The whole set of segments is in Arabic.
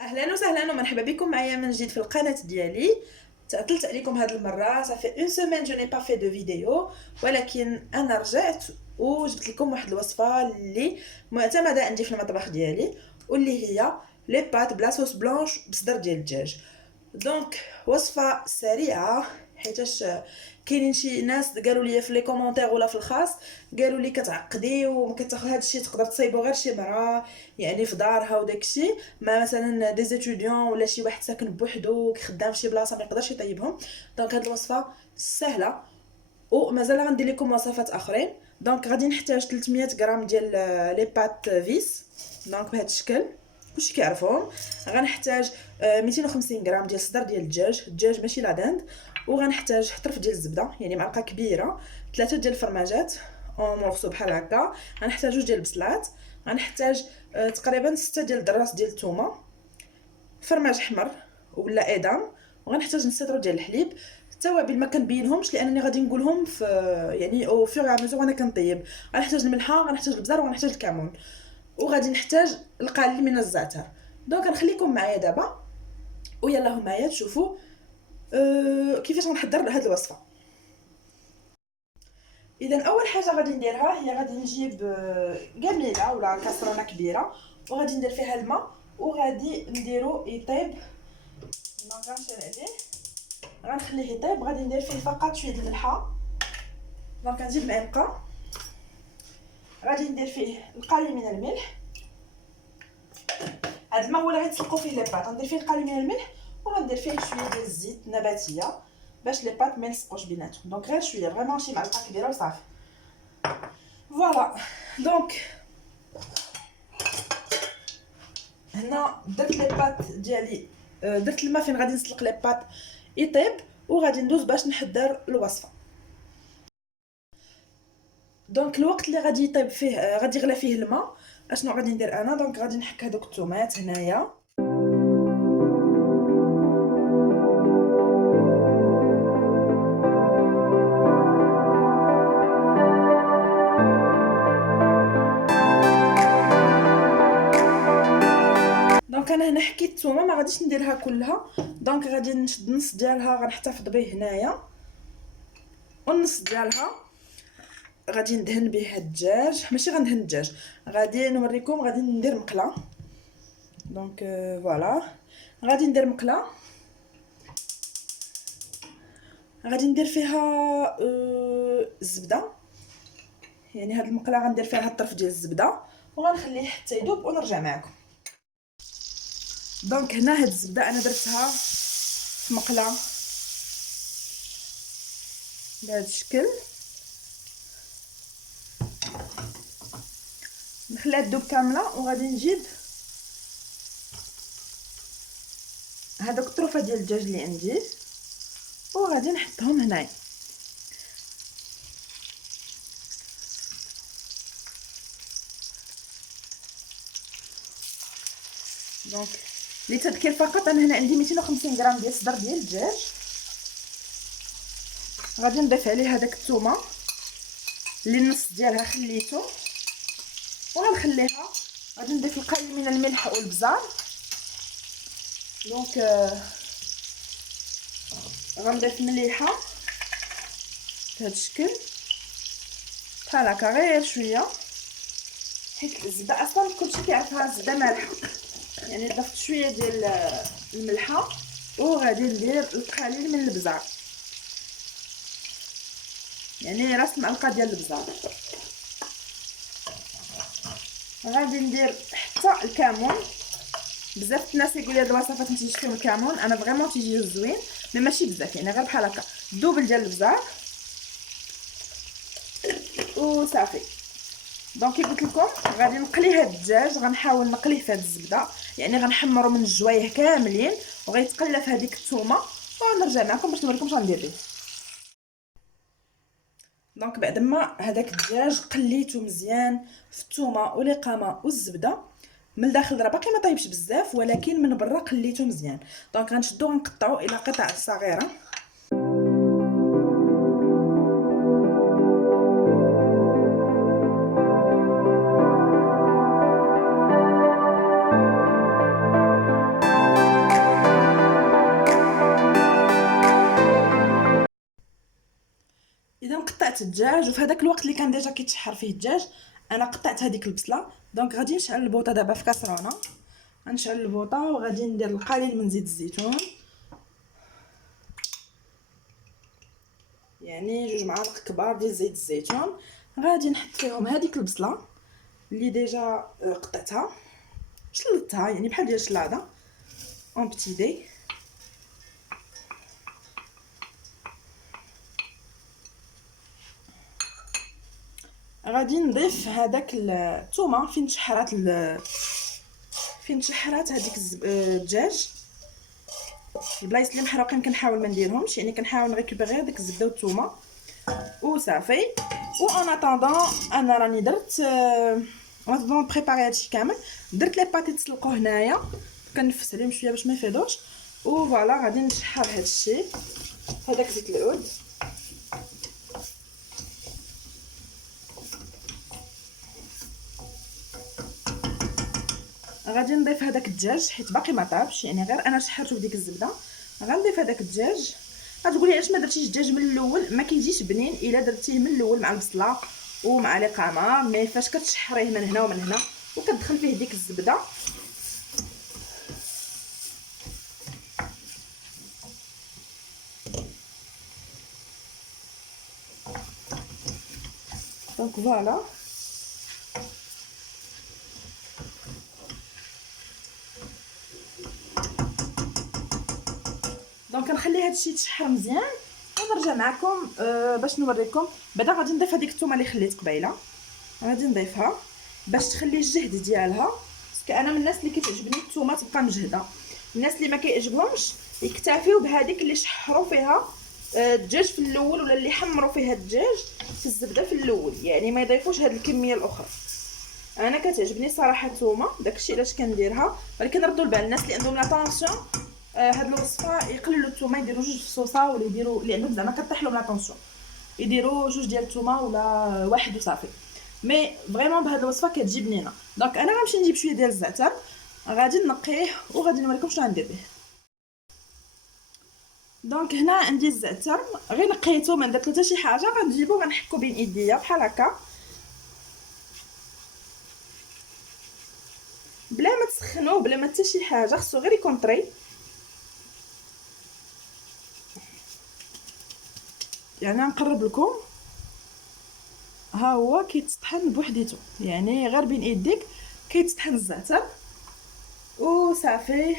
اهلا وسهلا ومرحبا بكم معايا من جديد في القناه ديالي. تعطلت عليكم هذه المره، صافي اون سيمين جو ني با في دو فيديو، ولكن انا رجعت وجبت لكم واحد الوصفه اللي معتمده عندي في المطبخ ديالي، واللي هي لي بات بلا صوص بلانش بصدر ديال الدجاج. دونك وصفه سريعه، حيتاش كاينين شي ناس قالوا لي في لي كومونتير ولا في الخاص، قالوا لي كتعقدي وما كتاخذ هذا الشيء، تقدر تصايبو غير شي مرة يعني في دارها وداكشي، ما مثلا دي زيتوديون ولا شي واحد ساكن بوحدو خدام في شي بلاصه ما يقدرش يطيبهم. دونك هاد الوصفه سهله، ومازال غندير لكم وصفات اخرين. دونك غادي نحتاج 300 غرام ديال لي بات فيس، دونك بهذا الشكل كلشي كيعرفهم. غنحتاج 250 غرام ديال صدر ديال الدجاج ماشي لا داند، وغنحتاج طرف ديال الزبده يعني معلقه كبيره، 3 ديال الفرماجات اون مورسو بحال هكا، غنحتاج جوج ديال البصلات، غنحتاج تقريبا 6 ديال الدراس ديال الثومه، فرماج احمر ولا ادام، وغنحتاج نص لتر ديال الحليب. التوابل ما كنبينهمش لانني غادي نقولهم في يعني او فيغ ميزور وانا كنطيب. غنحتاج الملحه، غنحتاج البزار، وغنحتاج الكمون، وغادي نحتاج القليل من الزعتر. دونك نخليكم معايا دابا ويلا معايا تشوفوا كيفاش غنحضر هذه الوصفه. اذا اول حاجه غادي نديرها هي غادي نجيب قميله ولا كاسرونه كبيره، وغادي ندير فيها الماء، وغادي نديرو يطيب. دونك غنشير عليه، غنخليه يطيب، غادي ندير فيه فقط شويه د الملحه. دونك غنجيب معلقه، غادي ندير فيه القليل من الملح. هاد الماء هو اللي غيتسلقوا فيه لي بات، غندير فيه القليل من الملح، وغندير فيه شويه ديال الزيت نباتيه باش لي بات ما يلصقوش بيناتهم. دونك غير شويه، فريمون شي معلقه كبيره وصافي. فوالا. دونك هنا درت لي بات ديالي، درت الماء فين غادي نسلق لي بات يطيب، وغادي ندوز باش نحضر الوصفه. دونك الوقت اللي غادي يطيب فيه غادي يغلى فيه الماء، اشنو غادي ندير انا؟ دونك غادي نحك هذوك الطوماط هنايا. دونك انا هنا حكيت الثومه، ما غاديش نديرها كلها. دونك غادي نشد نص ديالها غنحتفظ به هنايا، والنص ديالها غادي ندهن به الدجاج. ماشي غندهن الدجاج، غادي نوريكم، غادي ندير مقله. دونك فوالا، غادي ندير مقله، غادي ندير فيها الزبده. يعني هاد المقله غندير فيها الطرف ديال الزبده، وغنخليه حتى يذوب ونرجع معكم. دونك هنا هاد الزبده انا درتها في مقله بهذا الشكل، نخليها تذوب كامله، وغادي نجيب هذوك الطروفه ديال الدجاج اللي عندي، وغادي نحطهم هنايا. دونك لتذكير فقط، انا هنا عندي 250 غرام ديال الصدر ديال الدجاج. غادي نضيف عليه هذاك الثومه اللي النص ديالها خليته، وغنخليها. غادي نضيف القليل من الملح والبزار. دونك غنضيف مليحه بهذا الشكل بحال هكا، غير شويه، حيت الزبده اصلا كلشي كيعرفها الزبده مالحه. يعني ضفت شويه ديال الملحه، وغادي ندير القليل من البزار، يعني راس معلقه ديال البزار. غادي ندير حتى الكمون. بزاف الناس يقول لي هاد الوصفات ما تيجيش فيهم الكمون، انا فريمون تيجي زوين، مي ماشي بزاف، يعني غير بحال هكا الدوبل ديال البزار وصافي. دونك كي قلت لكم غادي نقلي هاد الدجاج، غنحاول نقليه في هاد الزبده، يعني غنحمرو من الجوايه كاملين، وغيتقلى في هذيك الثومه، ونرجع معكم باش نوريكم شنو ندير ليه. دونك بعد ما هذاك الدجاج قليته مزيان في الثومه والقامه والزبده، من الداخل راه باقي ما طايبش بزاف، ولكن من برا قليته مزيان. دونك غنشدو غنقطعو الى قطع صغيره. الدجاج، وفي هذاك الوقت اللي كان ديجا كيتشحر فيه الدجاج انا قطعت هذيك البصله. دونك غادي نشعل البوطه دابا في كاسرونه، غنشعل البوطه وغادي ندير القليل من زيت الزيتون، يعني 2 معالق كبار ديال زيت الزيتون. غادي نحط فيهم هذيك البصله اللي ديجا قطعتها شلطتها، يعني بحال ديال الشلاضه اون بتي دي. غادي نضيف هذاك الثومه فين تشحرات هذيك الدجاج. البلايص اللي محروقين كنحاول ما نديرهمش، يعني كنحاول نريكوبيري ديك الزبده والثومه وصافي. و ان اتوندون انا راني درت اون بريباري هادشي كامل. درت لي باتي تسلقوا هنايا، كنفس عليهم شويه باش ما يفيضوش. و فوالا غادي نشحر هادشي هذاك زيت العود. غادي نضيف هذاك الدجاج حيت باقي ما طابش، يعني غير انا شحرته بديك الزبده. غنضيف هذاك الدجاج. غتقولي علاش ما درتيش الدجاج من الاول؟ ما كيجيش بنين الا درتيه من الاول مع البصله ومع لي قامه، مي فاش كتشحريه من هنا ومن هنا وكتدخل فيه ديك الزبده دونك فوالا. دونك نخلي هادشي يتشحر مزيان ونرجع معكم باش نوريكم. بعدا غادي نضيف هذيك الثومه اللي خليت قبيله، غادي نضيفها باش تخلي الجهد ديالها، باسكو انا من الناس اللي كتعجبني الثومه تبقى مجهده. الناس اللي ما كيعجبهمش يكتفيو بهذيك اللي شحروا فيها الدجاج في الاول، ولا اللي حمروا فيها الدجاج في الزبده في الاول، يعني ما يضيفوش هذه الكميه الاخرى. انا كتعجبني صراحه الثومه، داكشي علاش كنديرها. ولكن ردوا البال الناس اللي عندهم لا طونسيون هاد الوصفه يقللوا الثومه، يديروا 2 فصوصه، ولا يديروا اللي عندهم زعما كطيح لهم لا طونسيون يديروا 2 ديال الثومه ولا 1 وصافي. مي فريمون بهاد الوصفه كتجي بنينه. دونك انا غنمشي نجيب شويه ديال الزعتر، غادي نقيه وغادي نوريكم شنو غندير به. دونك هنا عندي الزعتر غير نقيته ما درت حتى شي حاجه. غنجيبو غنحكو بين ايديا بحال هكا بلا ما تسخنوه بلا ما حتى شي حاجه، خصو غير يكون طري. يعني نقرب لكم، ها هو كيتطحن بوحديتو، يعني غير بين ايديك كيتطحن الزعتر وصافي.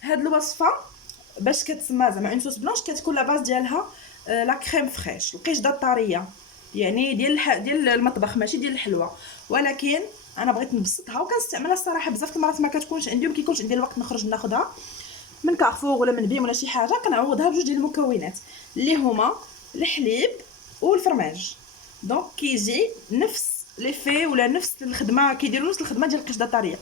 هاد الوصفه باش كتسمى زعما اون صوص بلونش كتكون لا باز ديالها لا كريم فريش، القشده الطريه، يعني ديال المطبخ ماشي ديال الحلوى. ولكن انا بغيت نبسطها وكنستعملها الصراحه بزاف المرات ما كتكونش عندي وما كيكونش عندي الوقت نخرج ناخذها من كارفور ولا من بيم ولا شي حاجه. كنعوضها بجوج ديال المكونات اللي هما الحليب والفرماج. دونك كيجي نفس ليفي ولا نفس الخدمه، كيديروا نفس الخدمه ديال القشده الطريه.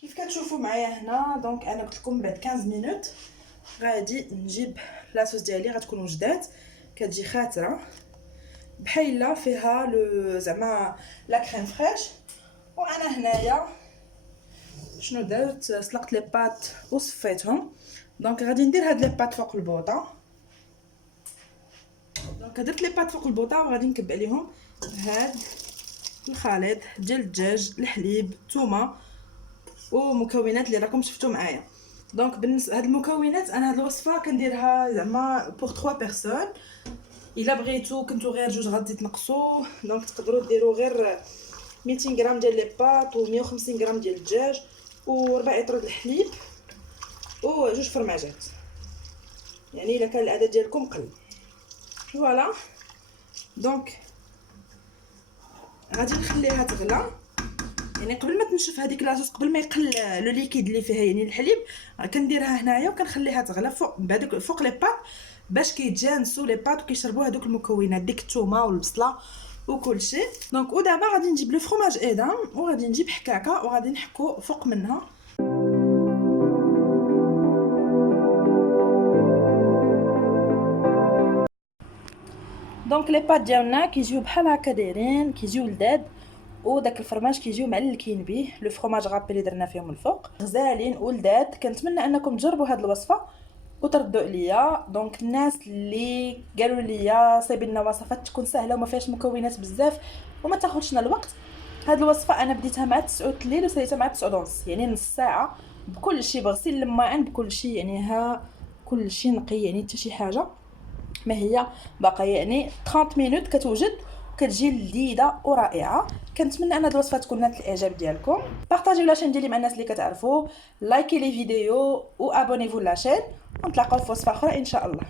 كيف كتشوفوا معايا هنا، دونك انا قلت لكم بعد 15 مينوت غادي نجيب لاصوص ديالي. غتكون وجدات كتجي خاتره بحيله فيها لو زعما لا كريم فريش. وانا هنايا شنو درت؟ سلقت لي بات وصفيتهم. دونك غادي ندير هاد لي بات فوق البوطه. دونك درت لي بات فوق البوطه وغادي نكب عليهم هاد الخليط ديال الدجاج، الحليب، الثومه ومكونات اللي راكم شفتوا معايا. دونك بالنسبه هاد المكونات انا هاد الوصفه كنديرها زعما بوغ 3 بيرسون. الا بغيتو كنتو غير جوج غادي تنقصوا، دونك تقدروا ديروا غير 200 غرام ديال لي بات و150 غرام ديال الدجاج و4 اطراد الحليب وجوج فرماجات، يعني الا كان العدد ديالكم قل. فوالا دونك غادي نخليها تغلى، يعني قبل ما تنشف هذيك لاصوص، قبل ما يقل لو ليكيد اللي فيها يعني الحليب، كنديرها هنايا وكنخليها تغلى فوق بهذوك فوق لي بات باش كيتجانسوا لي بات وكيشربوا هذوك المكونات ديك الثومه والبصله وكلشي. دونك ودابا غادي نجيب لو فروماج ايدام وغادي نجيب حكاكه وغادي نحكو فوق منها. دونك لي بات ديالنا كيجيو بحال هكا دايرين، كيجيو لذاذ، وداك الفرماج كيجيو معلكين به، لو فرماج غابي اللي درنا فيهم الفوق غزالين ولذاذ. كنتمنى انكم تجربوا هذه الوصفه وتردوا عليا. دونك الناس اللي قالوا لي صايبين لنا وصفات تكون سهله وما فيهاش مكونات بزاف وما تاخذش لنا الوقت، هذه الوصفه انا بديتها مع 9 الليل وساليتها مع 9 ونص، يعني نص ساعه بكل شيء، بغسيل الماعن بكل شيء، يعني ها كل شيء نقي، يعني حتى شي حاجه ما هي باقيه، يعني 30 مينوت كتوجد وكتجي لذيذه ورائعه. كنتمنى ان هذه الوصفه تكون نالت الاعجاب ديالكم. بارطاجيو لاشين ديالي مع الناس اللي كتعرفوا، لايكي لي فيديو وابونيفو لاشين، ونتلاقاو في وصفه اخرى ان شاء الله.